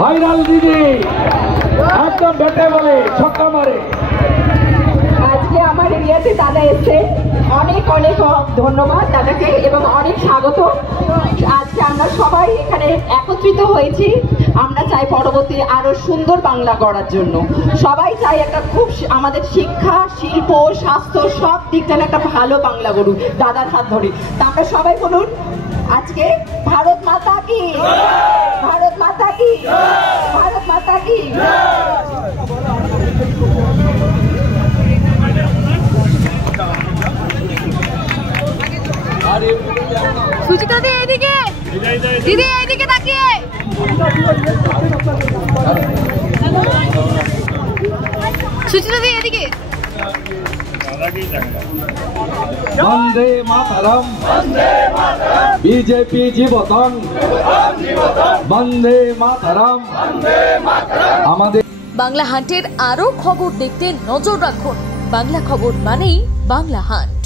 Viral দিদি একদম বেটে বলে ছক্কা মারে। আজকে আমার এরিয়াতে দাদা এসছে, অনেক অনেক ধন্যবাদ দাদাকে এবং অনেক স্বাগত। আজকে আমরা সবাই এখানে একত্রিত হয়েছি, আমরা চাই পরবর্তী আরো সুন্দর বাংলা গড়ার জন্য। সবাই চাই একটা খুব আমাদের শিক্ষা, শিল্প, স্বাস্থ্য সব দিক যেন একটা ভালো বাংলা গড়ুক দাদার হাত ধরে। তা আমরা সবাই বলুন আজকে ভারত মাতা কি, ভারত মাতা কি, ভারত মাতা কি। সুচিতা দি এদিকে, দিদি এদিকে তাকিয়ে। সুচিতা দি এদিকে। বন্দে মাতরম, বিজেপি জীবতং, বন্দে মাতরম। আমাদের বাংলা হান্টের আরো খবর দেখতে নজর রাখুন। বাংলা খবর মানেই বাংলা হান্ট।